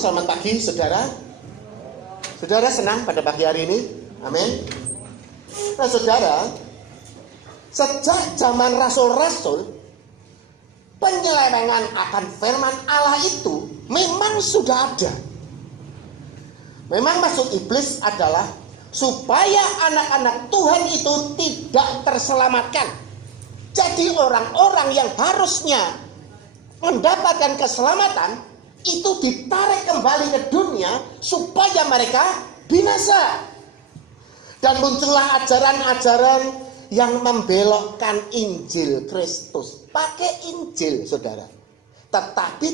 selamat pagi saudara. Saudara senang pada pagi hari ini? Amin. Nah saudara, sejak zaman rasul-rasul, penyelewengan akan firman Allah itu memang sudah ada. Memang maksud iblis adalah supaya anak-anak Tuhan itu tidak terselamatkan. Jadi orang-orang yang harusnya mendapatkan keselamatan itu ditarik kembali ke dunia supaya mereka binasa. Dan muncullah ajaran-ajaran yang membelokkan Injil Kristus. Pakai Injil saudara, tetapi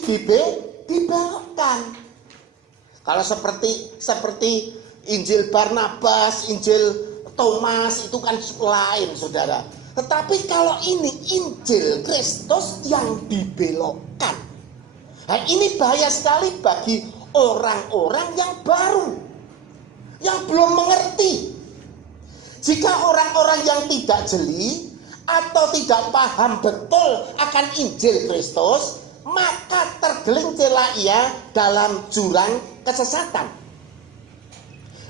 dibelokkan. Kalau seperti Injil Barnabas, Injil Thomas itu kan lain saudara. Tetapi kalau ini Injil Kristus yang dibelokkan. Nah, ini bahaya sekali bagi orang-orang yang baru, yang belum mengerti. Jika orang-orang yang tidak jeli atau tidak paham betul akan Injil Kristus, maka tergelincirlah ia dalam jurang kesesatan.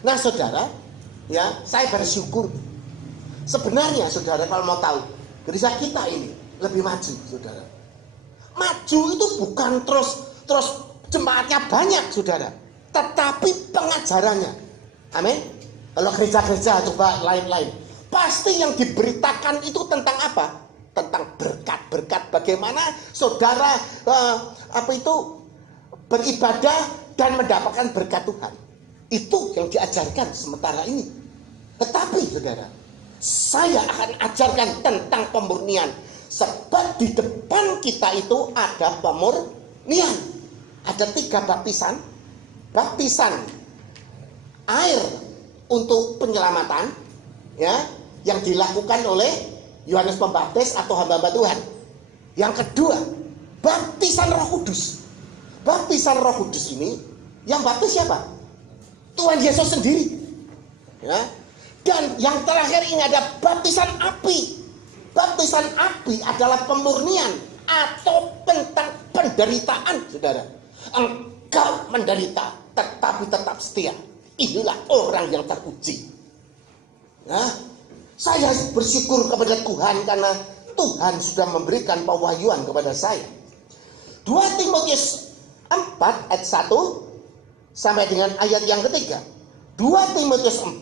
Nah saudara, ya saya bersyukur. Sebenarnya saudara kalau mau tahu, gereja kita ini lebih maju saudara. Maju itu bukan terus jemaatnya banyak saudara, tetapi pengajarannya. Amin. Kalau gereja-gereja coba lain-lain, pasti yang diberitakan itu tentang apa? Tentang berkat-berkat, bagaimana saudara beribadah dan mendapatkan berkat Tuhan. Itu yang diajarkan sementara ini. Tetapi saudara, saya akan ajarkan tentang pemurnian. Sebab di depan kita itu ada pemurnian. Ada 3 baptisan. Baptisan air untuk penyelamatan, ya, yang dilakukan oleh Yohanes Pembaptis atau hamba-hamba Tuhan. Yang kedua, baptisan Roh Kudus. Baptisan Roh Kudus ini yang baptis siapa? Tuhan Yesus sendiri. Ya. Dan yang terakhir ini ada baptisan api. Baptisan api adalah pemurnian atau tentang penderitaan, saudara. Engkau menderita, tetapi tetap setia. Inilah orang yang teruji. Nah, saya bersyukur kepada Tuhan karena Tuhan sudah memberikan pewahyuan kepada saya. 2 Timotius 4 ayat 1 sampai dengan ayat yang ketiga. 2 Timotius 4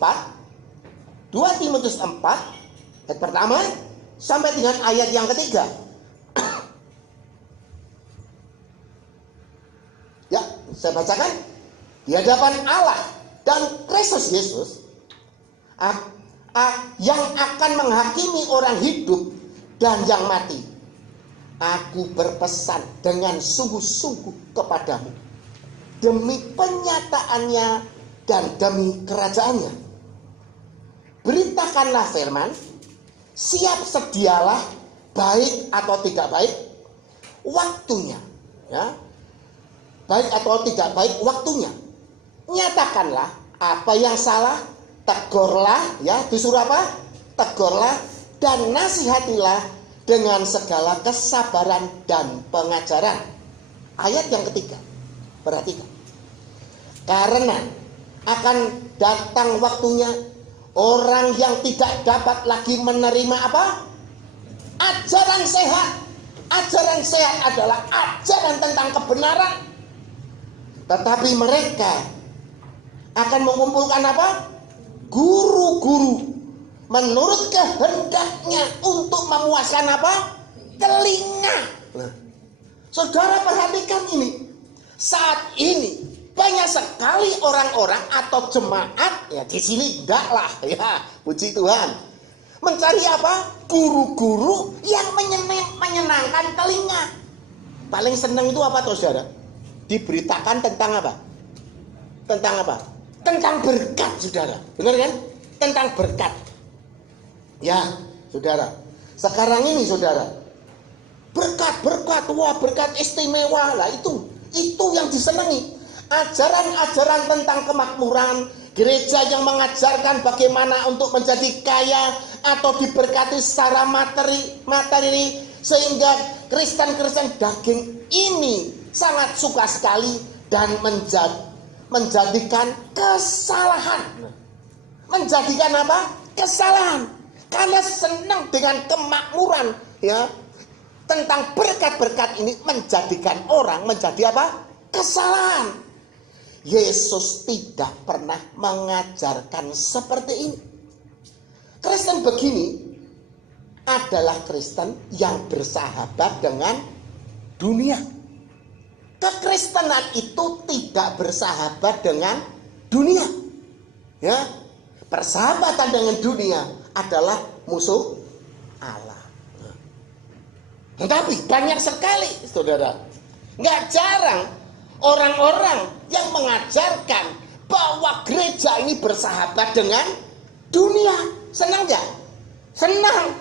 ayat pertama sampai dengan ayat yang ketiga. Ya, saya bacakan. Di hadapan Allah dan Kristus Yesus yang akan menghakimi orang hidup dan yang mati, aku berpesan dengan sungguh-sungguh kepadamu demi penyataannya dan demi kerajaannya. Beritakanlah firman, siap sedialah, baik atau tidak baik waktunya, ya. Baik atau tidak baik waktunya. Nyatakanlah apa yang salah, tegurlah, ya, disuruh apa? Tegurlah dan nasihatilah dengan segala kesabaran dan pengajaran. Ayat yang ketiga, perhatikan. Karena akan datang waktunya orang yang tidak dapat lagi menerima apa? Ajaran sehat. Ajaran sehat adalah ajaran tentang kebenaran. Tetapi mereka akan mengumpulkan apa? Guru-guru menurut kehendaknya untuk memuaskan apa? Telinga. Nah, saudara perhatikan ini. Saat ini banyak sekali orang-orang atau jemaat, ya di sini enggak lah, ya puji Tuhan, mencari apa? Guru-guru yang menyenangkan telinga. Paling senang itu apa, saudara? Diberitakan tentang apa? Tentang apa? Tentang berkat, saudara. Benar kan? Tentang berkat. Ya, saudara. Sekarang ini, saudara, berkat, wah berkat istimewa lah itu yang disenangi. Ajaran-ajaran tentang kemakmuran, gereja yang mengajarkan bagaimana untuk menjadi kaya atau diberkati secara materi sehingga Kristen-Kristen daging ini sangat suka sekali dan menjadikan kesalahan. Menjadikan apa? Kesalahan. Karena senang dengan kemakmuran, ya. Tentang berkat-berkat ini menjadikan orang menjadi apa? Kesalahan. Yesus tidak pernah mengajarkan seperti ini. Kristen begini adalah Kristen yang bersahabat dengan dunia. Kekristenan itu tidak bersahabat dengan dunia. Ya, persahabatan dengan dunia adalah musuh Allah. Tetapi banyak sekali, saudara, nggak jarang orang-orang yang mengajarkan bahwa gereja ini bersahabat dengan dunia. Senang nggak? Senang.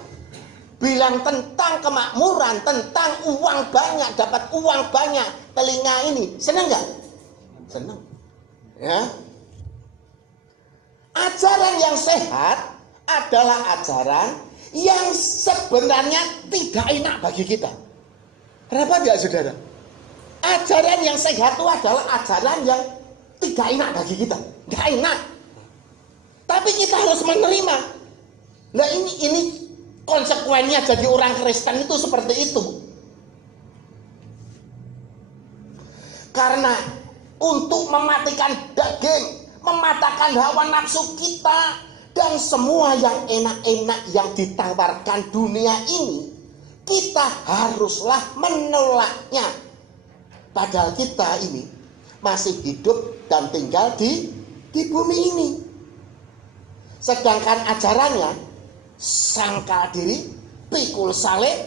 Bilang tentang kemakmuran, tentang uang banyak, dapat uang banyak, telinga ini. Senang nggak? Senang. Ya. Ajaran yang sehat adalah ajaran yang sebenarnya tidak enak bagi kita. Kenapa enggak, saudara? Ajaran yang sehat itu adalah ajaran yang tidak enak bagi kita. Enggak enak. Tapi kita harus menerima. Nah ini konsekuensinya jadi orang Kristen itu seperti itu. Karena untuk mematikan daging, mematahkan hawa nafsu kita, dan semua yang enak-enak yang ditawarkan dunia ini, kita haruslah menolaknya. Padahal kita ini masih hidup dan tinggal di bumi ini. Sedangkan ajarannya sangkal diri, pikul salib,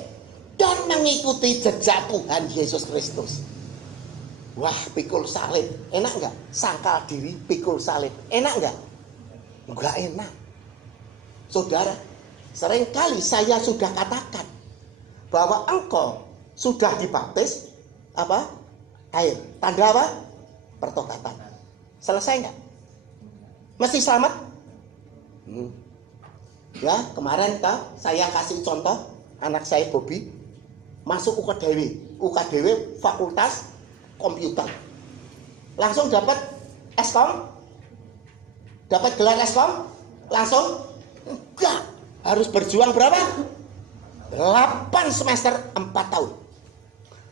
dan mengikuti jejak Tuhan Yesus Kristus. Wah, pikul salib, enak nggak? Sangkal diri, pikul salib, enak nggak? Nggak enak. Saudara, seringkali saya sudah katakan bahwa engkau sudah dibaptis apa? Air. Tanda apa? Pertobatan. Selesai nggak? Masih selamat? Ya, kemarin saya kasih contoh anak saya Bobby masuk UKDW Fakultas Komputer. Langsung dapat Eskom? Dapat gelar Eskom? Langsung? Enggak. Harus berjuang berapa? 8 semester 4 tahun.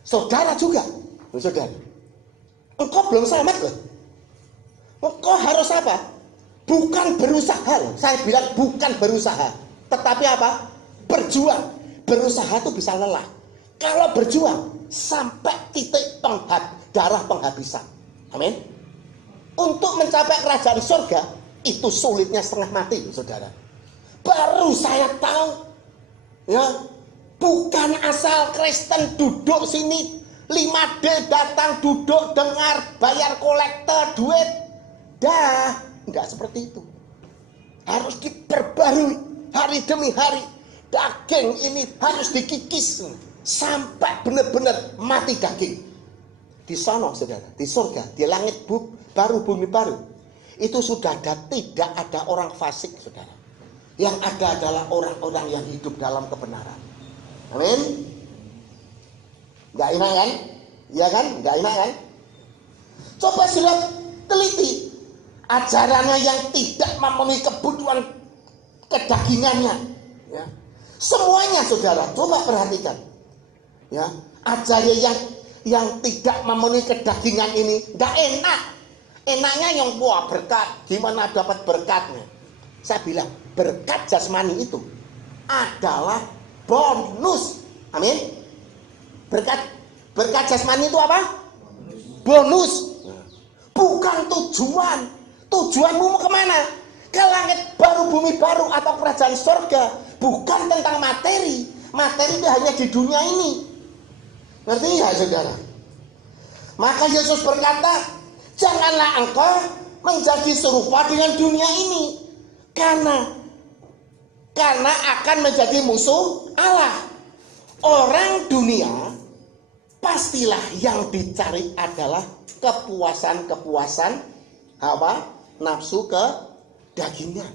Saudara juga. Saudara. Engkau belum selamat loh. Engkau harus apa? Bukan berusaha. Saya bilang bukan berusaha. Tetapi apa? Berjuang. Berusaha itu bisa lelah. Kalau berjuang sampai titik darah penghabisan. Amin. Untuk mencapai kerajaan surga itu sulitnya setengah mati, saudara. Baru saya tahu, ya, bukan asal Kristen duduk sini 5D datang duduk dengar bayar kolektor duit, dah, enggak seperti itu. Harus diperbarui hari demi hari. Daging ini harus dikikis sampai benar-benar mati daging. Di sana, saudara, di surga, di langit baru, bumi baru, itu sudah tidak ada orang fasik, saudara. Yang ada adalah orang-orang yang hidup dalam kebenaran. Amin. Gak enak kan? Iya kan? Gak enak kan? Coba sudah teliti ajarannya yang tidak memenuhi kebutuhan kedagingannya. Ya. Semuanya, saudara, coba perhatikan. Ya, ajaran yang tidak memenuhi kedagingan ini gak enak. Enaknya yang buah berkat. Gimana dapat berkatnya? Saya bilang berkat jasmani itu adalah bonus. Amin. Berkat jasmani itu apa? Bonus. Bukan tujuan. Tujuanmu mau kemana? Ke langit baru, bumi baru, atau kerajaan surga. Bukan tentang materi. Materi itu hanya di dunia ini. Ngerti ya, saudara? Maka Yesus berkata, janganlah engkau menjadi serupa dengan dunia ini. Karena akan menjadi musuh Allah. Orang dunia pastilah yang dicari adalah kepuasan apa? Nafsu kedagingan.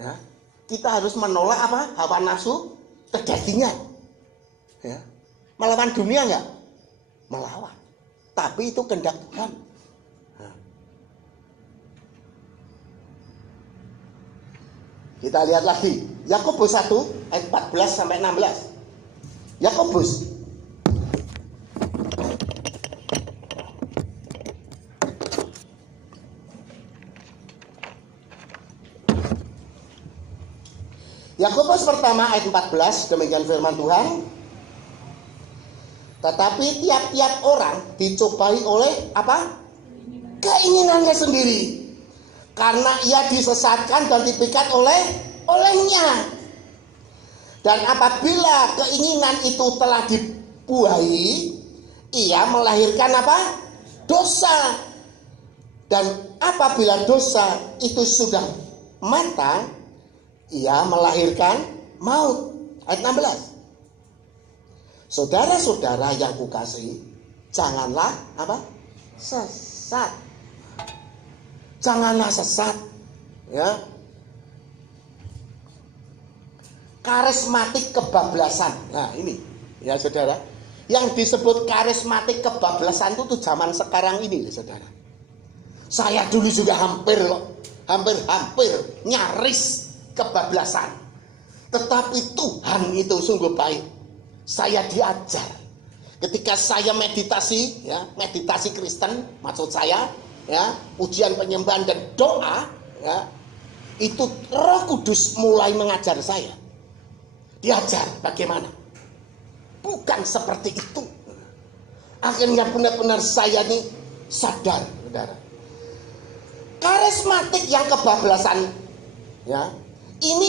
Ya. Kita harus menolak apa? Hawa nafsu kedagingan. Ya. Melawan dunia enggak? Melawan. tapi itu kehendak Tuhan. Nah. Kita lihat lagi Yakobus 1 ayat 14 sampai 16. Yakobus pertama ayat 14, demikian firman Tuhan. Tetapi tiap-tiap orang dicobai oleh apa? Keinginannya sendiri. Karena ia disesatkan dan dipikat olehnya. Dan apabila keinginan itu telah dibuahi, ia melahirkan apa? Dosa. Dan apabila dosa itu sudah matang, ia melahirkan maut. Ayat 16. Saudara-saudara yang kukasihi, janganlah apa? Sesat. Janganlah sesat. Ya. Karismatik kebablasan. Nah, ini ya saudara. Yang disebut karismatik kebablasan itu tuh zaman sekarang ini, saudara. Saya dulu juga hampir nyaris kebablasan. Tetapi Tuhan itu sungguh baik. Saya diajar ketika saya meditasi, ya, meditasi Kristen, maksud saya, ya, ujian penyembahan dan doa, ya, itu Roh Kudus mulai mengajar saya. Diajar bagaimana? Bukan seperti itu. Akhirnya benar-benar saya ini sadar, saudara. Karismatik yang kebablasan, ya, ini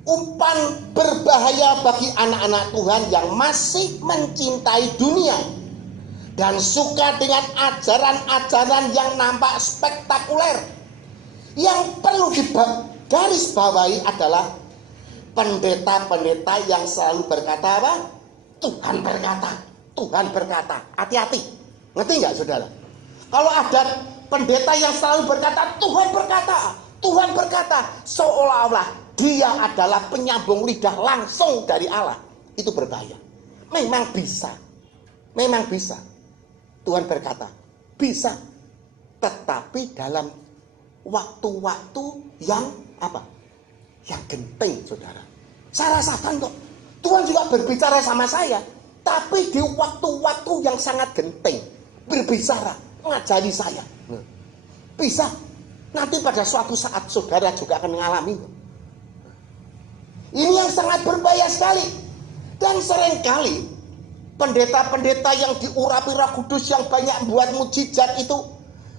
umpan berbahaya bagi anak-anak Tuhan yang masih mencintai dunia dan suka dengan ajaran-ajaran yang nampak spektakuler. Yang perlu digarisbawahi adalah pendeta-pendeta yang selalu berkata apa? Tuhan berkata, Tuhan berkata. Hati-hati. Ngerti nggak, saudara? Kalau ada pendeta yang selalu berkata Tuhan berkata, Tuhan berkata, seolah-olah dia adalah penyambung lidah langsung dari Allah. Itu berbahaya. Memang bisa. Tuhan berkata, bisa. Tetapi dalam waktu-waktu yang apa? Yang genting, saudara. Saya rasakan kok. Tuhan juga berbicara sama saya. Tapi di waktu-waktu yang sangat genting. Berbicara, mengajari saya. Bisa. Nanti pada suatu saat saudara juga akan mengalami. Ini yang sangat berbahaya sekali. Dan seringkali pendeta-pendeta yang diurapi Roh Kudus yang banyak membuat mujizat itu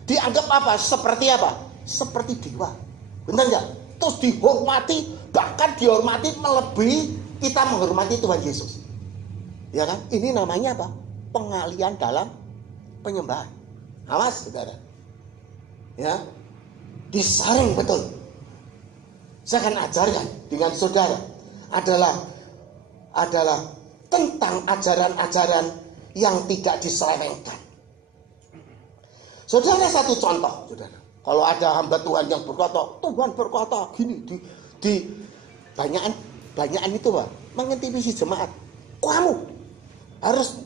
dianggap apa? Seperti apa? Seperti dewa. Benar nggak? Terus dihormati, bahkan dihormati melebihi kita menghormati Tuhan Yesus. Ya kan? Ini namanya apa? Pengalian dalam penyembahan. Awas, saudara. Ya, disaring betul. Saya akan ajarkan dengan saudara adalah tentang ajaran-ajaran yang tidak diselewengkan. Saudara, satu contoh, saudara. Kalau ada hamba Tuhan yang berkata, Tuhan berkata gini di banyakan itu, Pak, mengintimidasi jemaat. Kamu harus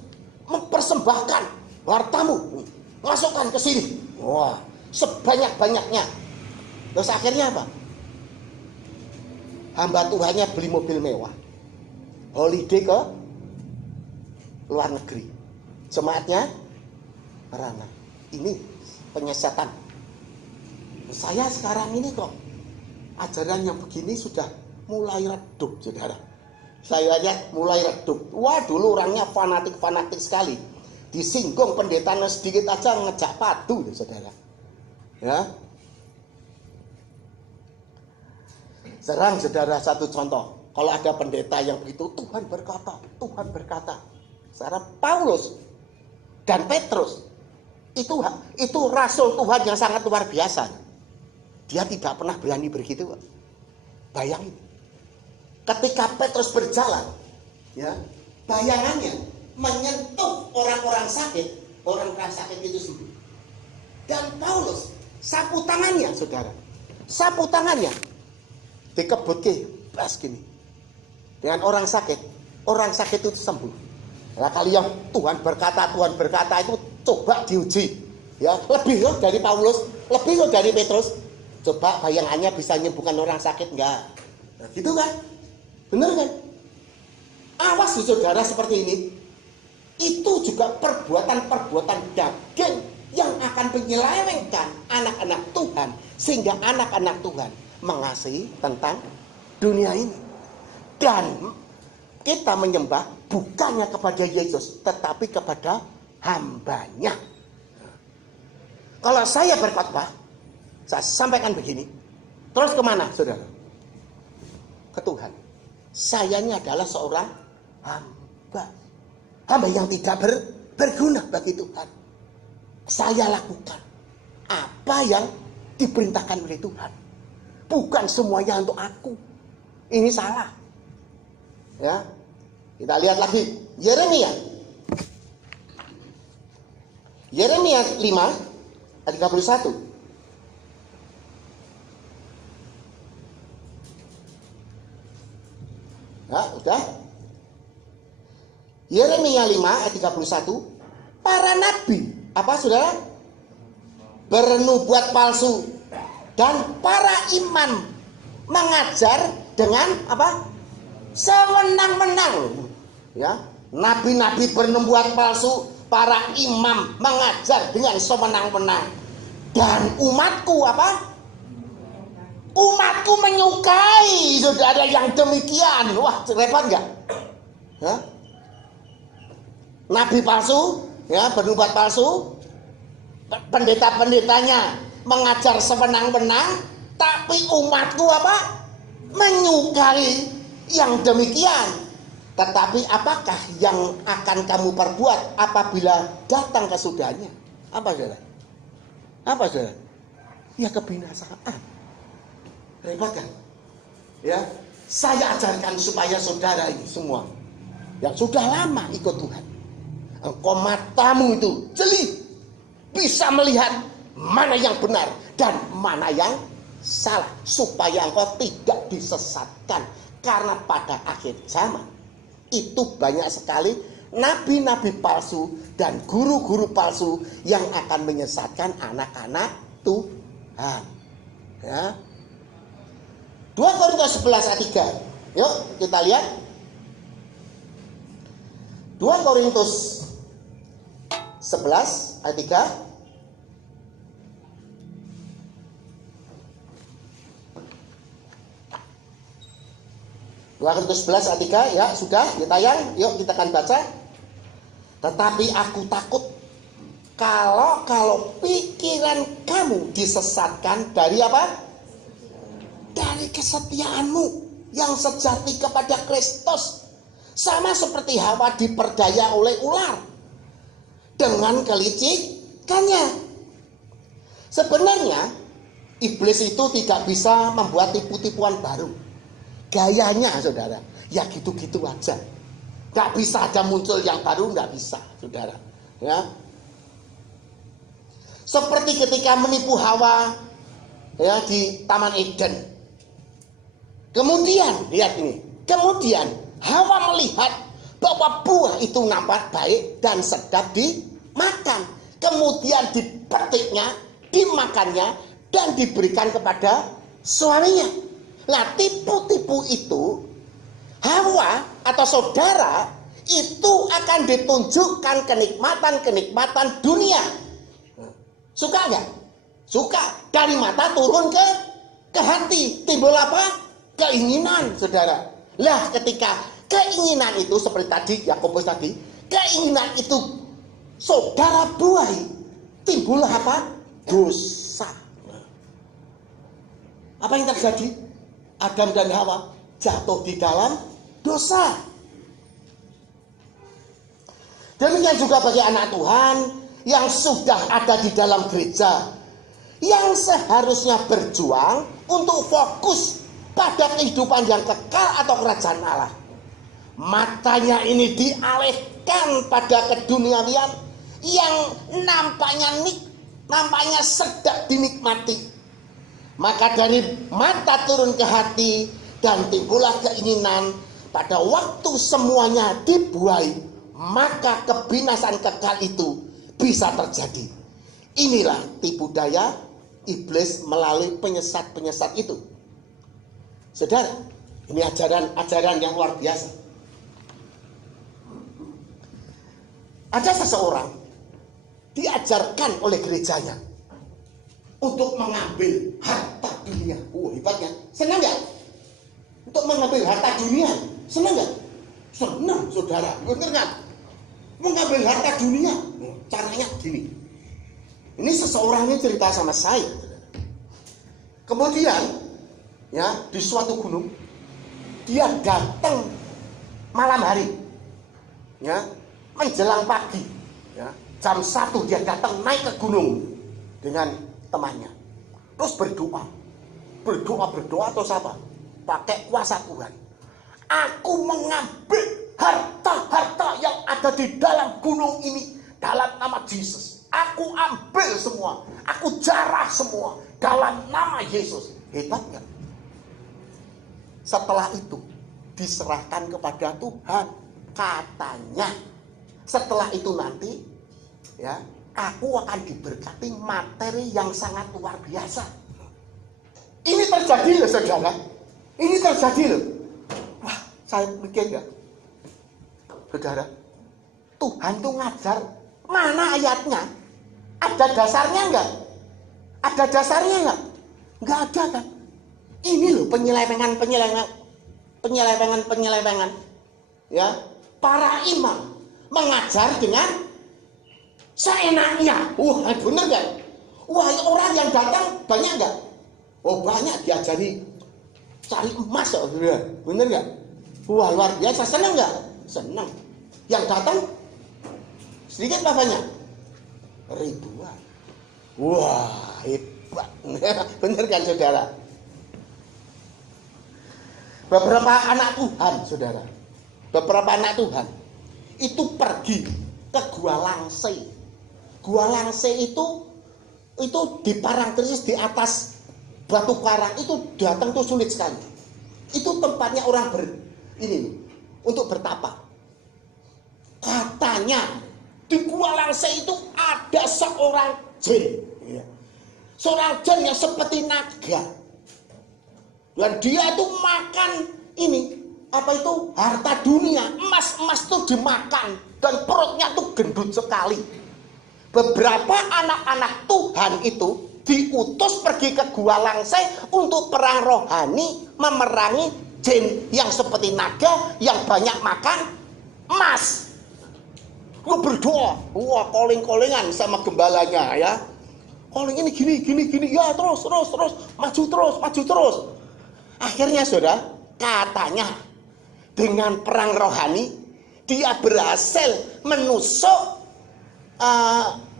mempersembahkan hartamu, masukkan ke sini. Wah, sebanyak-banyaknya. Terus akhirnya apa? Hamba Tuhannya beli mobil mewah, holiday ke luar negeri. Jemaatnya merana. Ini penyesatan. Saya sekarang ini kok ajaran yang begini sudah mulai redup, saudara. Saya lihat mulai redup. Wah, dulu orangnya fanatik sekali. Disinggung pendeta sedikit aja ngejak padu, saudara. Ya. Serang, saudara, satu contoh. Kalau ada pendeta yang begitu, Tuhan berkata, Tuhan berkata. Sekarang Paulus dan Petrus itu rasul Tuhan yang sangat luar biasa. Dia tidak pernah berani begitu. Bayangin. Ketika Petrus berjalan, ya, bayangannya menyentuh orang-orang sakit, orang-orang sakit itu sembuh. Dan Paulus sapu tangannya, saudara. Sapu tangannya dikebut ke bas gini. Dengan orang sakit itu sembuh. Nah, kalau yang Tuhan berkata itu coba diuji. Ya, lebih loh dari Paulus, lebih loh dari Petrus. Coba bayangannya bisa menyembuhkan orang sakit enggak? Nah, gitu kan? Bener kan? Awas saudara seperti ini. Itu juga perbuatan-perbuatan daging yang akan menyelewengkan anak-anak Tuhan, sehingga anak-anak Tuhan mengasihi tentang dunia ini. Dan kita menyembah bukannya kepada Yesus, tetapi kepada hambanya. Kalau saya berkhotbah, saya sampaikan begini, terus kemana saudara? Ke Tuhan. Saya ini adalah seorang hamba. Hamba yang tidak berguna bagi Tuhan. Saya lakukan apa yang diperintahkan oleh Tuhan. Bukan semuanya untuk aku. Ini salah. Ya. Kita lihat lagi Yeremia. Yeremia 5 ayat 31. Nah, udah. Yeremia 5 ayat 31. Para nabi, apa saudara? Bernubuat palsu. Dan para imam mengajar dengan apa? Sewenang-wenang. Ya, nabi-nabi bernubuat palsu, para imam mengajar dengan sewenang-wenang. Dan umatku apa? Umatku menyukai saudara yang demikian. Wah, repot nggak? Ya? Nabi palsu, ya, bernubuat palsu, pendeta-pendetanya mengajar sewenang-wenang, tapi umatku apa? Menyukai yang demikian. Tetapi apakah yang akan kamu perbuat apabila datang kesudahnya? Apa saudara? Apa saudara? Ya kebinasaan. Repot kan? Ya, saya ajarkan supaya saudara ini semua yang sudah lama ikut Tuhan, engkau matamu itu jeli, bisa melihat mana yang benar dan mana yang salah, supaya engkau tidak disesatkan. Karena pada akhir zaman itu banyak sekali nabi-nabi palsu dan guru-guru palsu yang akan menyesatkan anak-anak Tuhan. Ya. 2 Korintus 11 ayat 3. Yuk kita lihat. 2 Korintus 11 ayat 3. 2 Korintus 11 ayat 3, ya sudah ditayang. Yuk kita akan baca. Tetapi aku takut kalau pikiran kamu disesatkan dari apa? Dari kesetiaanmu yang sejati kepada Kristus. Sama seperti Hawa diperdaya oleh ular dengan kelicikannya. Sebenarnya iblis itu tidak bisa membuat tipu-tipuan baru. Gayanya saudara, ya gitu-gitu aja. Gak bisa ada muncul yang baru, gak bisa saudara. Ya. Seperti ketika menipu Hawa, ya, di Taman Eden. Kemudian lihat ini, kemudian Hawa melihat bahwa buah itu nampak baik dan sedap dimakan. Kemudian dipetiknya, dimakannya, dan diberikan kepada suaminya. Nah, tipu-tipu itu Hawa atau saudara itu akan ditunjukkan kenikmatan-kenikmatan dunia. Suka nggak? Suka. Dari mata turun ke hati. Timbul apa? Keinginan, saudara. Lah, ketika keinginan itu seperti tadi, Yakobus tadi, keinginan itu saudara buai, timbul apa? Dosa. Apa yang terjadi? Adam dan Hawa jatuh di dalam dosa. Demikian juga bagi anak Tuhan yang sudah ada di dalam gereja, yang seharusnya berjuang untuk fokus pada kehidupan yang kekal atau kerajaan Allah. Matanya ini dialihkan pada keduniawian yang nampaknya sedap dinikmati. Maka dari mata turun ke hati dan timbullah keinginan. Pada waktu semuanya dibuai, maka kebinasan kekal itu bisa terjadi. Inilah tipu daya iblis melalui penyesat-penyesat itu. Saudara, ini ajaran yang luar biasa. Ada seseorang diajarkan oleh gerejanya untuk mengambil harta dunia. Hebatnya. Senang nggak? Untuk mengambil harta dunia. Senang nggak? Senang, saudara. Bener nggak? Mengambil harta dunia. Caranya gini. Ini seseorang ini cerita sama saya. Kemudian, ya, di suatu gunung, dia datang malam hari, ya, menjelang pagi, ya, jam 1 dia datang naik ke gunung dengan temannya. Terus berdoa terus apa? Pakai kuasa Tuhan. Aku mengambil harta-harta yang ada di dalam gunung ini dalam nama Yesus. Aku ambil semua, aku jarah semua dalam nama Yesus. Hebat kan? Setelah itu diserahkan kepada Tuhan. Katanya setelah itu nanti, ya, aku akan diberkati materi yang sangat luar biasa. Ini terjadi loh, saudara. Ini terjadi loh. Wah, saya mikir ya, saudara, Tuhan tuh ngajar. Mana ayatnya? Ada dasarnya enggak? Ada dasarnya enggak? Enggak ada kan? Ini loh penyelewengan. Ya, para imam mengajar dengan seenaknya. Wah, bener kan? Wah, orang yang datang banyak enggak? Oh, banyak, diajari cari emas, oh, bener enggak? Wah, luar biasa. Senang enggak? Senang. Yang datang sedikit apa banyak? Ribuan. Wah, hebat. Bener kan, saudara? Beberapa anak Tuhan, saudara, beberapa anak Tuhan itu pergi ke Gua Langse. Gua Langse itu di Parangtritis, di atas batu karang. Itu datang tuh sulit sekali. Itu tempatnya orang untuk bertapa. Katanya di Gua Langse itu ada seorang jin, seorang jin yang seperti naga. Dan dia itu makan harta dunia, emas tuh dimakan dan perutnya tuh gendut sekali. Beberapa anak-anak Tuhan itu diutus pergi ke Gua Langse untuk perang rohani, memerangi jin yang seperti naga yang banyak makan emas. Lu berdoa, wah, calling-callingan sama gembalanya, ya. Calling ini gini, ya, terus, maju terus. Akhirnya, saudara, katanya dengan perang rohani dia berhasil menusuk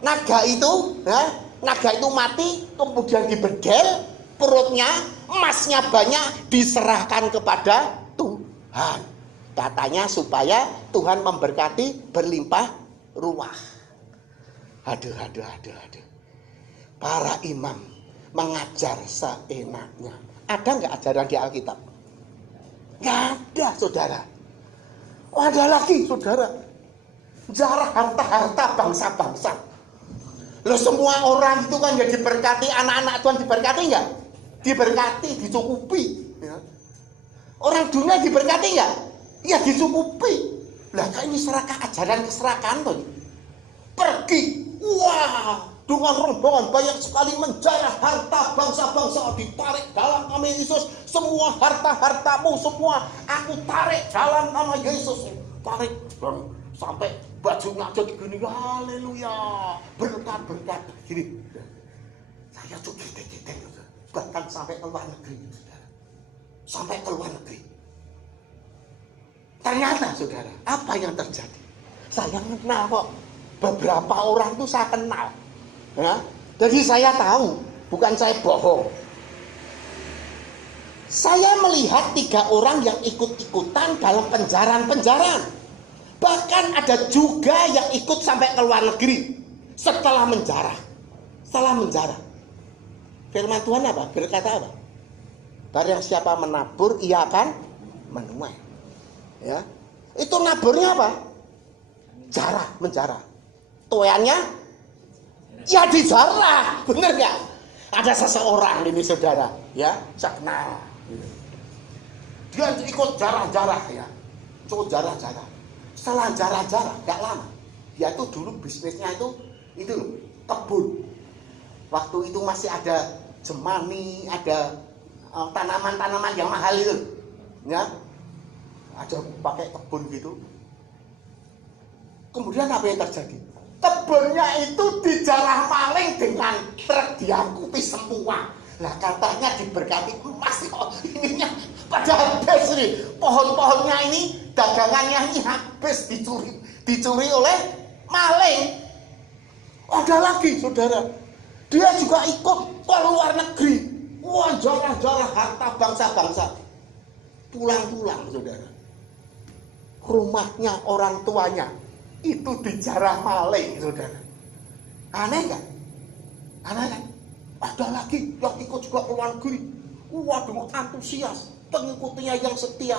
naga itu, ya. Naga itu mati, kemudian dibedel perutnya, emasnya banyak, diserahkan kepada Tuhan. Katanya supaya Tuhan memberkati berlimpah ruah. Aduh. Para imam mengajar seenaknya. Ada nggak ajaran di Alkitab? Nggak ada, saudara. Oh, ada lagi, saudara. Jarah harta-harta bangsa-bangsa. Loh, semua orang itu kan ya diberkati, anak-anak Tuhan diberkati nggak? Diberkati, dicukupi. Ya. Orang dunia diberkati nggak? Ya, dicukupi. Lah, kayak ini ajaran keserakahan tuh. Pergi, wah, dengan rombongan banyak sekali menjarah harta bangsa-bangsa, ditarik dalam nama Yesus. Semua harta-hartamu semua aku tarik dalam nama Yesus. Tarik dan sampai bajunya jadi gini, haleluya, berkat gini. Saya tuh gede-gede, bahkan sampai ke luar negeri, sampai ke luar negeri. Ternyata, saudara, apa yang terjadi? Saya kenal kok. Beberapa orang itu saya kenal. Ya? Jadi saya tahu, bukan saya bohong. Saya melihat 3 orang yang ikut-ikutan dalam penjarahan. Bahkan ada juga yang ikut sampai ke luar negeri setelah menjarah. Firman Tuhan apa? Berkata apa? Barang siapa menabur, ia akan menuai. Ya, itu naburnya apa? menjarah. Toyannya ya dijarah, bener nggak? Ada seseorang ini saudara, ya, saya kenal. Dia ikut jarah-jarah ya, ikut jarah-jarah. Setelah jarah-jarah, nggak lama, dia tuh dulu bisnisnya itu loh, kebun. Waktu itu masih ada jemani, ada tanaman-tanaman yang mahal itu, ya, ada pakai kebun gitu. Kemudian apa yang terjadi? Kebunnya itu dijarah maling dengan truk diangkuti semua. Nah katanya diberkati emas kok ininya pada habis nih. Pohon-pohonnya ini, dagangannya ini habis dicuri oleh maling. Ada lagi saudara, dia juga ikut ke luar negeri. Wah, jarah-jarah harta bangsa-bangsa. Pulang-pulang saudara, rumahnya orang tuanya itu dijarah maling saudara. Aneh kan? Aneh kan? Ada lagi yang ikut juga ke luar negeri. Waduh, antusias, pengikutnya yang setia.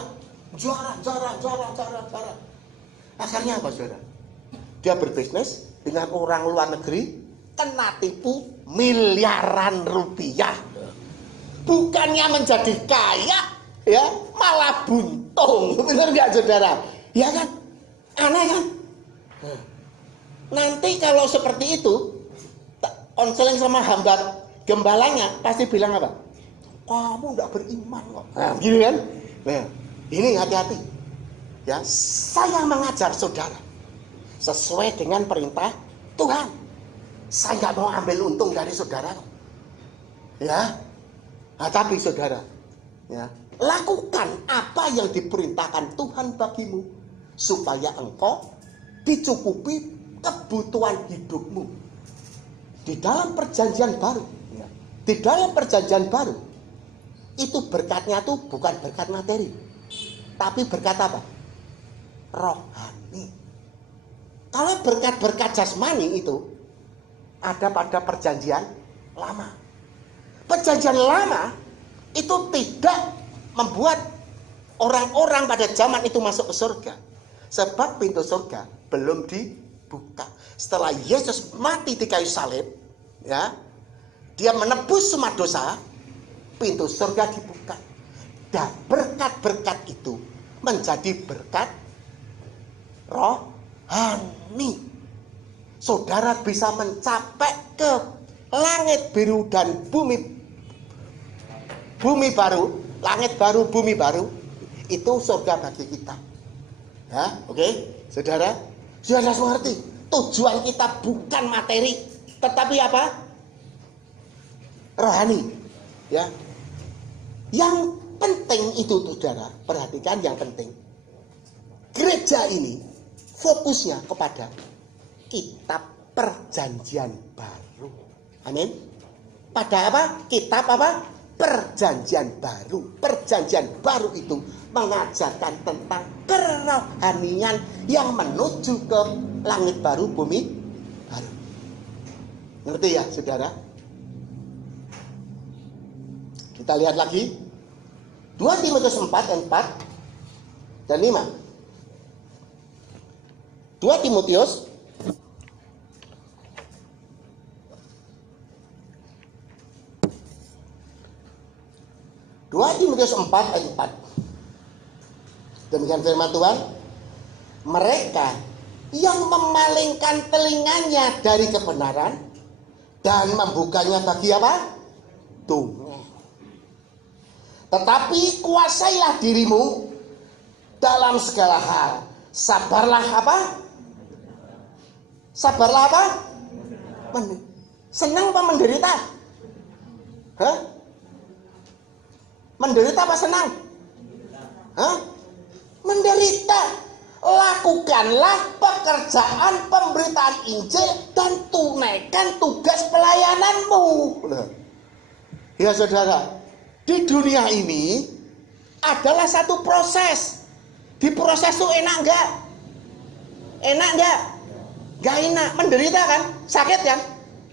Jarah. Akhirnya apa saudara? Dia berbisnis dengan orang luar negeri, kena tipu miliaran rupiah. Bukannya menjadi kaya, ya, malah buntung. Benar nggak saudara? Ya kan? Aneh kan? Nanti kalau seperti itu, konseling sama hamba gembalanya pasti bilang apa? Kamu nggak beriman kok. Nah, gini kan? Nah, ini hati-hati. Ya, saya mengajar saudara sesuai dengan perintah Tuhan. Saya nggak mau ambil untung dari saudara. Ya, nah, tapi saudara, ya, lakukan apa yang diperintahkan Tuhan bagimu supaya engkau dicukupi kebutuhan hidupmu. Di dalam perjanjian baru, ya, di dalam perjanjian baru itu berkatnya tuh bukan berkat materi, tapi berkat apa? Rohani. Kalau berkat-berkat jasmani itu ada pada perjanjian lama. Perjanjian lama itu tidak membuat orang-orang pada zaman itu masuk ke surga, sebab pintu surga belum dibuka. Setelah Yesus mati di kayu salib, ya, dia menebus semua dosa, pintu surga dibuka. Dan berkat-berkat itu menjadi berkat rohani. Saudara bisa mencapai ke langit biru dan bumi baru, langit baru, bumi baru. Itu surga bagi kita. Ya, oke, saudara. Sudah mengerti, tujuan kita bukan materi, tetapi apa? Rohani. Ya. Yang penting itu saudara, perhatikan yang penting. Gereja ini fokusnya kepada kitab perjanjian baru. Amin. Pada apa? Kitab apa? Perjanjian baru. Perjanjian baru itu mengajarkan tentang kerohanian yang menuju ke langit baru, bumi baru. Ngerti ya saudara? Kita lihat lagi 2 Timotius 4 dan 5. 2 Timotius 4 ayat 4. Demikian firman Tuhan. Mereka yang memalingkan telinganya dari kebenaran dan membukanya bagi apa? Dongeng. Tetapi kuasailah dirimu dalam segala hal. Sabarlah apa? Sabarlah apa? Senang apa menderita? Hah? Menderita apa senang? Hah? Menderita. Lakukanlah pekerjaan pemberitaan Injil dan tunaikan tugas pelayananmu. Ya saudara, di dunia ini adalah satu proses. Di proses itu enak enggak? Enak enggak? Enggak enak, menderita kan? Sakit kan?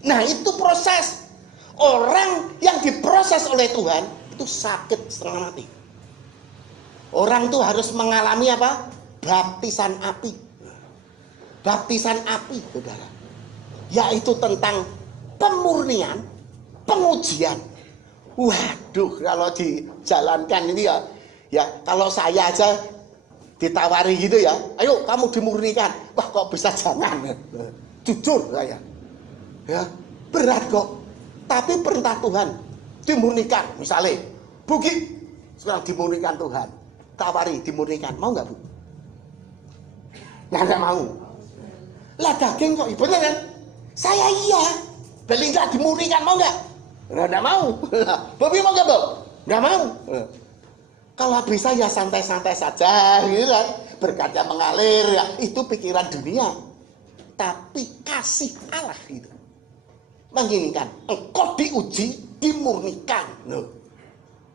Nah itu proses. Orang yang diproses oleh Tuhan itu sakit setengah mati. Orang itu harus mengalami apa? Baptisan api. baptisan api, saudara. Yaitu tentang pemurnian, pengujian. Waduh, kalau dijalankan ini ya kalau saya aja ditawari gitu ya, ayo kamu dimurnikan. Wah, kok bisa jangan? Jujur saya. Ya, berat kok. Tapi perintah Tuhan dimurnikan, misalnya Bugi sekarang dimurnikan Tuhan, tawari dimurnikan, mau nggak Bu? Nggak mau. Lah daging kok, bener kan? Saya iya, beli nggak dimurnikan, mau nggak? Nggak mau. Bobi mau nggak Bu? Nggak mau. Kalau bisa ya santai-santai saja, gitu kan? Berkatnya mengalir, ya itu pikiran dunia. Tapi kasih Allah itu menginginkan engkau diuji, dimurnikan, loh.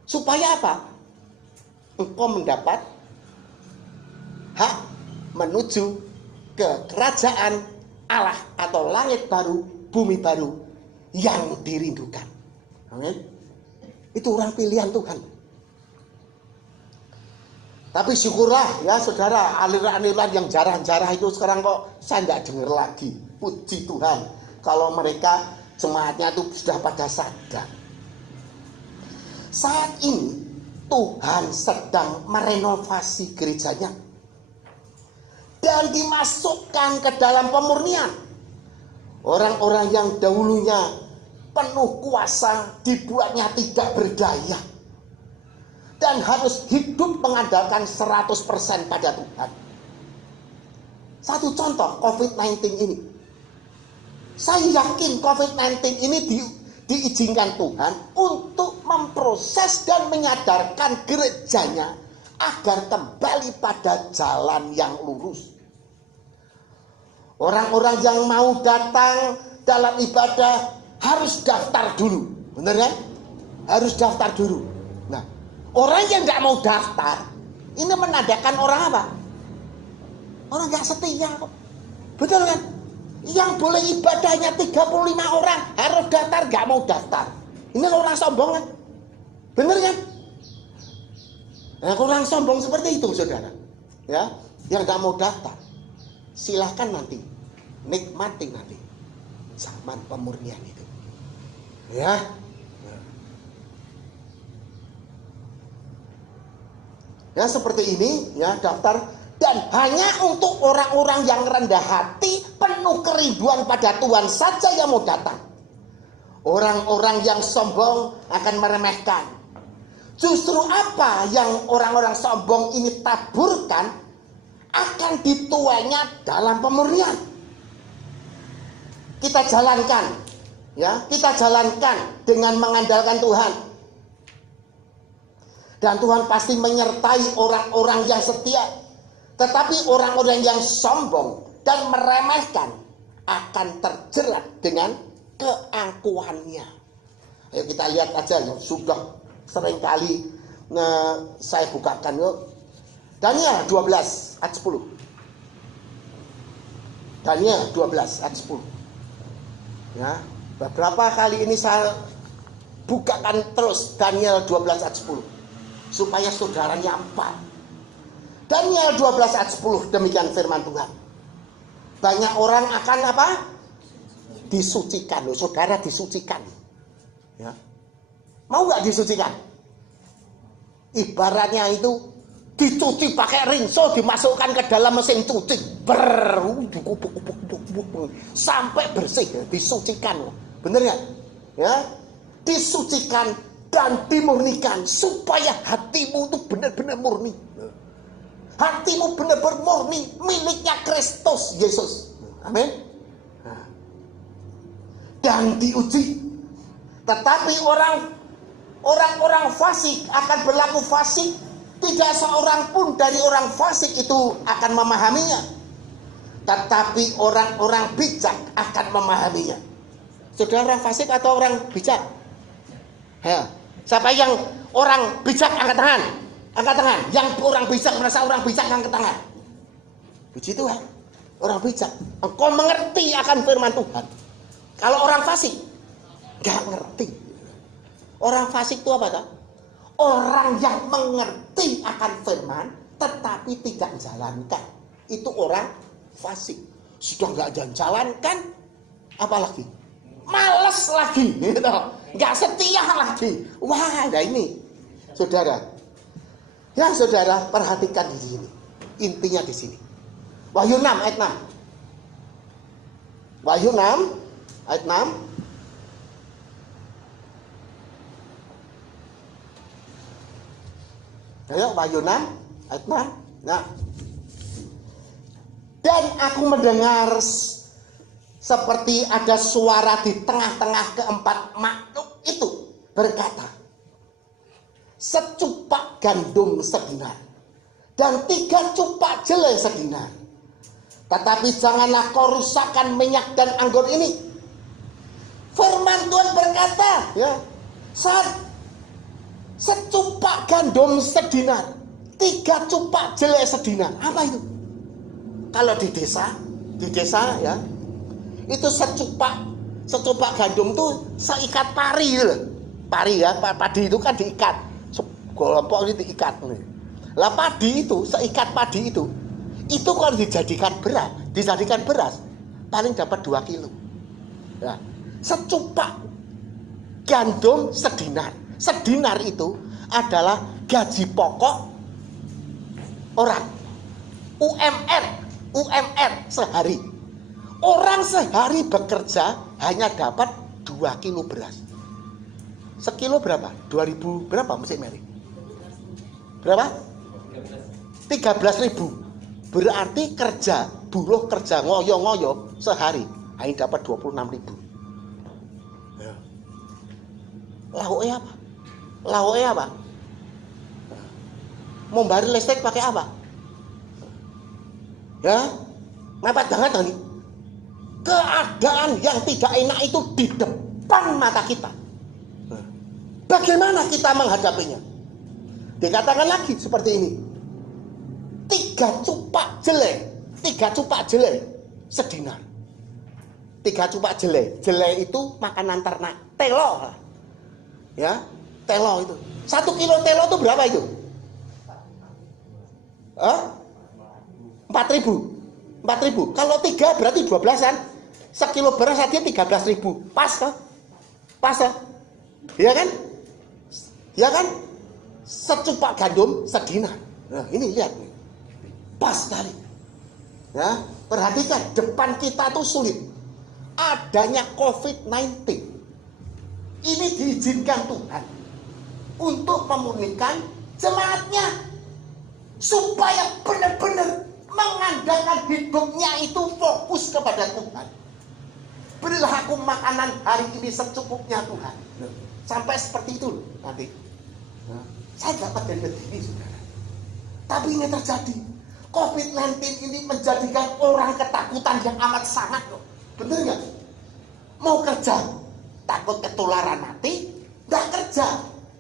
Supaya apa? Engkau mendapat hak menuju ke kerajaan Allah atau langit baru, bumi baru yang dirindukan. Amin. Itu orang pilihan Tuhan. Tapi syukurlah ya saudara, aliran-aliran yang jarah-jarah itu sekarang kok saya nggak dengar lagi. Puji Tuhan, kalau mereka jemaatnya itu sudah pada sadar. Saat ini Tuhan sedang merenovasi gerejanya dan dimasukkan ke dalam pemurnian. Orang-orang yang dahulunya penuh kuasa dibuatnya tidak berdaya dan harus hidup mengandalkan 100% pada Tuhan. Satu contoh COVID-19 ini. Saya yakin COVID-19 ini diizinkan Tuhan untuk memproses dan menyadarkan gerejanya agar kembali pada jalan yang lurus. Orang-orang yang mau datang dalam ibadah harus daftar dulu, benar kan? Harus daftar dulu. Nah, orang yang nggak mau daftar, ini menandakan orang apa? Orang nggak setia kok, betul kan? Yang boleh ibadahnya 35 orang harus daftar, gak mau daftar. Ini orang sombong kan? Bener kan? Nah, orang sombong seperti itu saudara. Ya, yang gak mau daftar, silahkan nanti nikmati nanti zaman pemurnian itu. Ya. Ya seperti ini ya daftar. Dan hanya untuk orang-orang yang rendah hati, penuh kerinduan pada Tuhan saja yang mau datang. Orang-orang yang sombong akan meremehkan. Justru apa yang orang-orang sombong ini taburkan akan dituainya dalam pemurnian. Kita jalankan, ya, kita jalankan dengan mengandalkan Tuhan. Dan Tuhan pasti menyertai orang-orang yang setia. Tetapi orang-orang yang sombong dan meremehkan akan terjerat dengan keangkuhannya. Ayo kita lihat aja yang sudah seringkali saya bukakan yuk. Daniel 12 ayat 10. Daniel 12 ayat 10. Ya, beberapa kali ini saya bukakan terus Daniel 12 ayat 10 supaya saudara nyampa. Daniel 12 ayat 10, demikian firman Tuhan. Banyak orang akan apa? Disucikan, loh, saudara disucikan. Ya. Mau nggak disucikan? Ibaratnya itu dicuci pakai rinso, dimasukkan ke dalam mesin cuci, sampai bersih, disucikan, bener ya? Ya, disucikan dan dimurnikan supaya hatimu itu benar-benar murni. Hatimu benar-benar murni miliknya Kristus Yesus. Amin. Dan diuji. Tetapi orang-orang fasik akan berlaku fasik. Tidak seorang pun dari orang fasik itu akan memahaminya. Tetapi orang-orang bijak akan memahaminya. Saudara orang fasik atau orang bijak? Ya. Siapa yang orang bijak angkat tangan? Angkat tangan. Yang orang bijak merasa orang bijak angkat tangan. Puji Tuhan. Orang bijak. Engkau mengerti akan firman Tuhan. Kalau orang fasik gak ngerti. Orang fasik itu apa tak? Orang yang mengerti akan firman tetapi tidak menjalankan. Itu orang fasik. Sudah nggak jalan-jalankan, apalagi males lagi, gitu. Nggak setia lagi. Wah, nah ini, saudara. Ya, saudara, perhatikan di sini. Intinya di sini. Wahyu 6 ayat 6. Wahyu 6 ayat 6. Ayo, Wahyu 6 ayat 6. Nah. Dan aku mendengar seperti ada suara di tengah-tengah keempat makhluk itu berkata, secupak gandum sedinar dan 3 cupak jelai sedinar. Tetapi janganlah kau rusakkan minyak dan anggur ini. Firman Tuhan berkata, ya, secupak gandum sedinar, 3 cupak jelai sedinar. Apa itu? Kalau di desa ya, itu secupak gandum tuh seikat pari gitu loh. Pari ya, padi itu kan diikat. Kelompok ini diikat. Lah padi itu, seikat padi itu kalau dijadikan beras paling dapat 2 kilo. Nah, secupak gandum sedinar. Sedinar itu adalah gaji pokok orang. UMR sehari. Orang sehari bekerja hanya dapat 2 kilo beras. Sekilo berapa? 2000 berapa Mesik Mary? Berapa? 13.000. Berarti buruh kerja ngoyo-ngoyo sehari hanya dapat 26.000. Ya. Lauknya apa? Mau bayar listrik pakai apa? Ya, ngapa jangan tadi? Keadaan yang tidak enak itu di depan mata kita. Bagaimana kita menghadapinya? Dikatakan lagi seperti ini. 3 cupak jelai sedinar. 3 cupak jelai. Jelai itu makanan ternak. Telo. Ya, telo itu. 1 kilo telo itu berapa itu? 4.000. Kalau 3 berarti 12-an. Sekilo beras saja 13.000. Pas kan? Pas kan? Ya kan? Ya kan? Secupak gandum sedinar. Nah, ini lihat nih. Pas sekali. Ya, perhatikan depan kita tuh sulit. Adanya COVID-19. Ini diizinkan Tuhan untuk memurnikan jemaatnya supaya benar-benar mengandalkan hidupnya itu fokus kepada Tuhan. Berilah aku makanan hari ini secukupnya Tuhan. Sampai seperti itu loh nanti. Saya dapat dari ini, saudara. Tapi ini terjadi. COVID-19 ini menjadikan orang ketakutan yang amat sangat loh. Bener nggak? Mau kerja, takut ketularan mati, nggak kerja,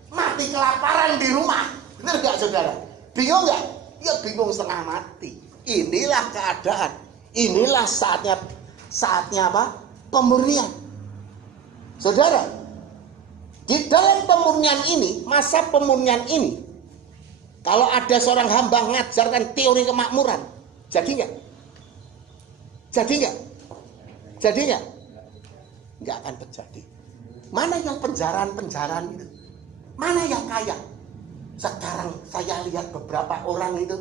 mati kelaparan di rumah. Bener nggak, saudara? Bingung nggak? Ya bingung setengah mati. Inilah keadaan. Inilah saatnya apa? Pemurnian. Saudara, di dalam pemurnian ini, masa pemurnian ini, kalau ada seorang hamba mengajarkan teori kemakmuran, jadi nggak? Jadi nggak? Jadi nggak? Nggak akan terjadi. Mana yang penjaraan itu? Mana yang kaya? Sekarang saya lihat beberapa orang itu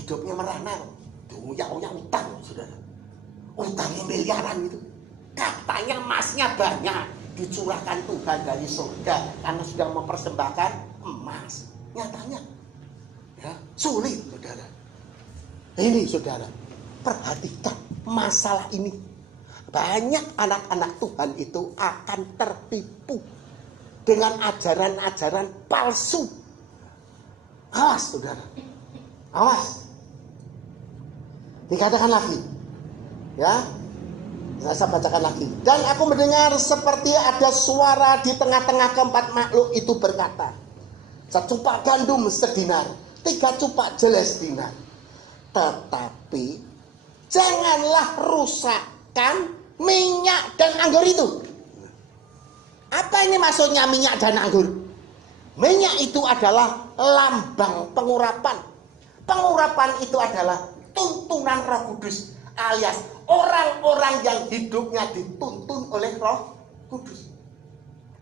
hidupnya merana, punya utang, saudara. Utangnya miliaran itu. Katanya emasnya banyak, dicurahkan Tuhan dari surga karena sudah mempersembahkan emas. Nyatanya, ya, sulit, saudara. Ini, saudara, perhatikan masalah ini. Banyak anak-anak Tuhan itu akan tertipu dengan ajaran-ajaran palsu. Awas, saudara. Awas. Dikatakan lagi. Ya. Saya bacakan lagi. Dan aku mendengar seperti ada suara di tengah-tengah keempat makhluk itu berkata, secupak gandum sedinar, 3 cupak jelai sedinar. Tetapi janganlah rusakkan minyak dan anggur itu. Apa ini maksudnya minyak dan anggur? Minyak itu adalah lambang pengurapan. Pengurapan itu adalah tuntunan Roh Kudus alias orang-orang yang hidupnya dituntun oleh Roh Kudus.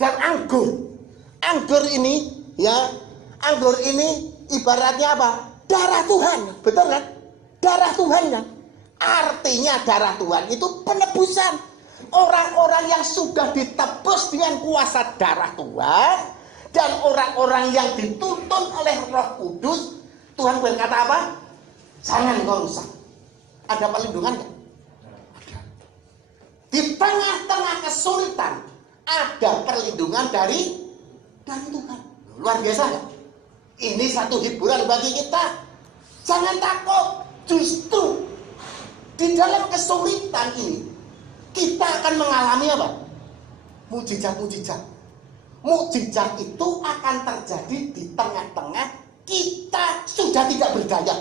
Dan anggur ini ya, anggur ini ibaratnya apa? Darah Tuhan, betul kan? Darah Tuhan kan? Artinya darah Tuhan itu penebusan. Orang-orang yang sudah ditebus dengan kuasa darah Tuhan dan orang-orang yang dituntun oleh Roh Kudus, Tuhan berkata apa? Jangan kau rusak. Ada perlindungan kan? Ada. Di tengah-tengah kesulitan ada perlindungan dari Tuhan. Luar biasa kan? Ini satu hiburan bagi kita. Jangan takut. Justru di dalam kesulitan ini kita akan mengalami apa? Mujizat-mujizat. Mujizat itu akan terjadi di tengah-tengah kita sudah tidak berdaya.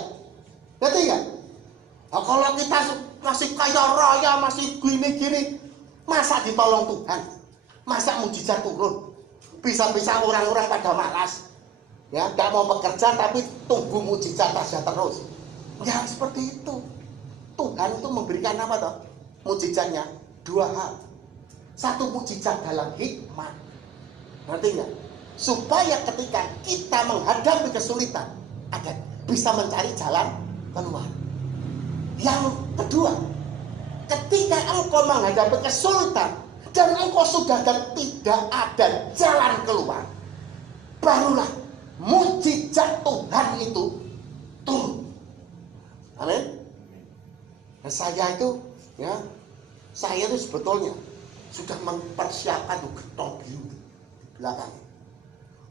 Ngerti nggak? Nah, kalau kita masih kaya raya, masih gini-gini, masa ditolong Tuhan? Masa mujizat turun? Bisa-bisa orang-orang pada malas, ya, nggak mau bekerja tapi tunggu mujizat saja terus. Ya seperti itu. Tuhan itu memberikan apa toh? Mujizatnya dua hal. Satu mujizat dalam hikmat, ngerti nggak? Supaya ketika kita menghadapi kesulitan, ada bisa mencari jalan keluar. Yang kedua, ketika engkau menghadapi kesulitan dan engkau sudah tidak ada jalan keluar, barulah mujizat Tuhan itu turun. Amin. Nah, saya itu sebetulnya sudah mempersiapkan getong biru di belakang.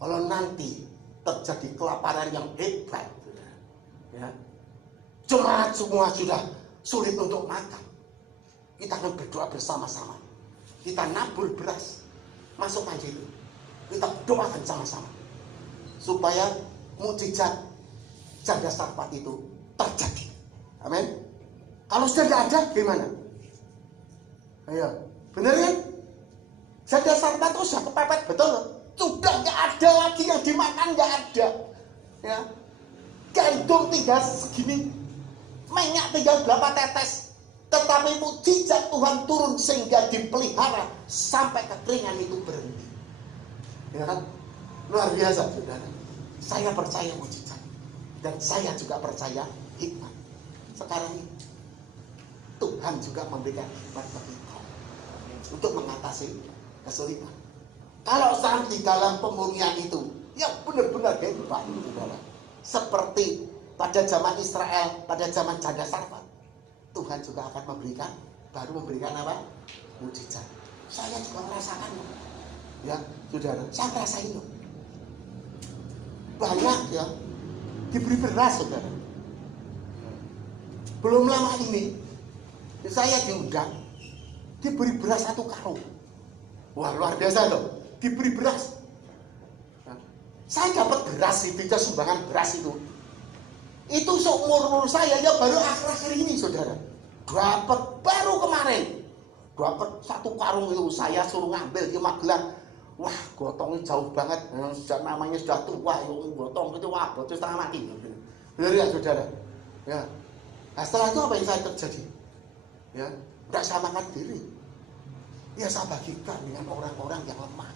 Kalau nanti terjadi kelaparan yang hebat, ya, jemaat semua sudah sulit untuk makan, kita akan berdoa bersama-sama. Kita nabur beras, masuk aja itu. Kita doakan sama-sama supaya mujizat janda sarpat itu terjadi. Amin. Kalau sudah tidak ada, gimana? Ayo, benar kan? Janda sarpat itu sudah kepepet, betul? Sudah nggak ada lagi yang dimakan, nggak ada. Ya, gandum tinggal segini, minyak tinggal berapa tetes. Tetapi mujizat Tuhan turun sehingga dipelihara sampai kekeringan itu berhenti. Ya kan? Luar biasa, saudara. Saya percaya mujizat dan saya juga percaya hikmat. Sekarang ini Tuhan juga memberikan hikmat bagi kita untuk mengatasi kesulitan. Kalau saat di dalam pemurnian itu yang benar-benar hebat, saudara, seperti pada zaman Israel, pada zaman janda sarpat, Tuhan juga akan memberikan apa? Mujizat. Saya juga merasakan, ya, saudara, saya rasain loh. Banyak ya diberi beras, saudara. Belum lama ini saya diundang diberi beras 1 karung. Wah, luar biasa loh, diberi beras. Saya dapat beras itu, sumbangan beras itu seumur saya ya baru akhir-akhir ini, saudara. Dapat baru kemarin, dapat 1 karung itu. Saya suruh ngambil di Magelang. Wah, gotongnya jauh banget, namanya sudah tua, gotong itu wah, botol setengah mati. Benar ya, saudara? Ya. Nah, setelah itu apa yang saya terjadi? Ya, tidak saya makan diri. Ya, saya bagikan dengan orang-orang yang lemah.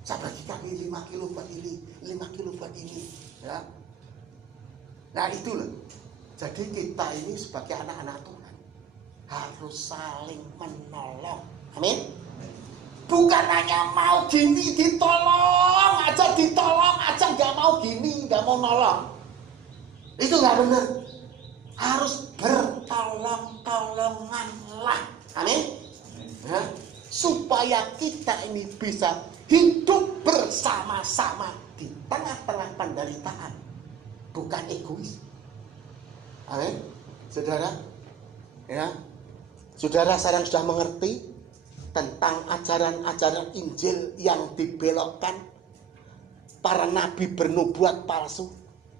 Saya bagikan ini 5 kilo buat ini, 5 kilo buat ini. Ya. Nah, itulah. Jadi kita ini sebagai anak-anak Tuhan harus saling menolong. Amin. Bukan hanya mau gini ditolong aja, nggak mau gini, nggak mau nolong. Itu nggak benar. Harus bertolong-tolonganlah. Amin. Ya. Supaya kita ini bisa hidup bersama-sama di tengah-tengah penderitaan, bukan egois. Amin. Saudara, ya, saudara sekarang sudah mengerti tentang ajaran-ajaran Injil yang dibelokkan. Para nabi bernubuat palsu,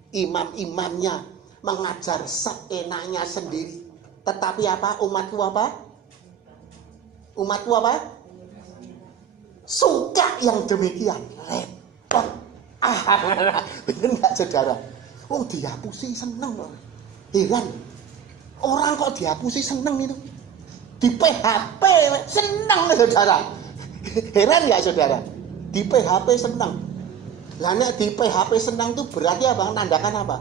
imam-imamnya mengajar seenaknya sendiri. Tetapi apa? Umatku apa? Suka yang demikian. Repot. Benar nggak, saudara? Oh, dihapusi seneng loh. Heran. Orang kok dihapusi seneng itu. Di PHP seneng saudara. Heran nggak saudara? Di PHP seneng. Lah nek di PHP seneng itu berarti apa? Nandakan apa?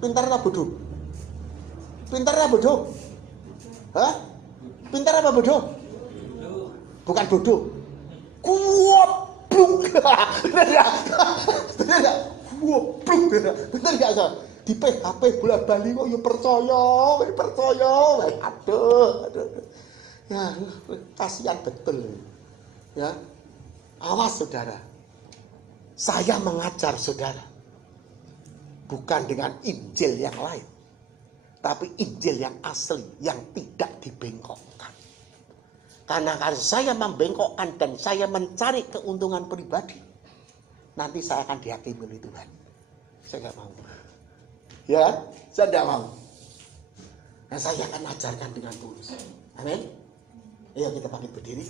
Pintar apa bodoh? Pintar apa bodoh? Hah? Pintar apa bodoh? Bukan bodoh. Goblok. Bener enggak? Bener enggak? Goblok. Bener enggak, Sa? Di PHP bola bali kok yo percaya. Aduh. Ya, kasihan betul. Ya. Awas saudara. Saya mengajar saudara. Bukan dengan Injil yang lain. Tapi Injil yang asli, yang tidak dibengkokkan. Karena kalau saya membengkokkan dan saya mencari keuntungan pribadi, nanti saya akan dihakimi oleh Tuhan. Saya nggak mau. Ya, saya tidak mau. Nah, saya akan ajarkan dengan tulus. Amin. Ayo kita bangkit berdiri.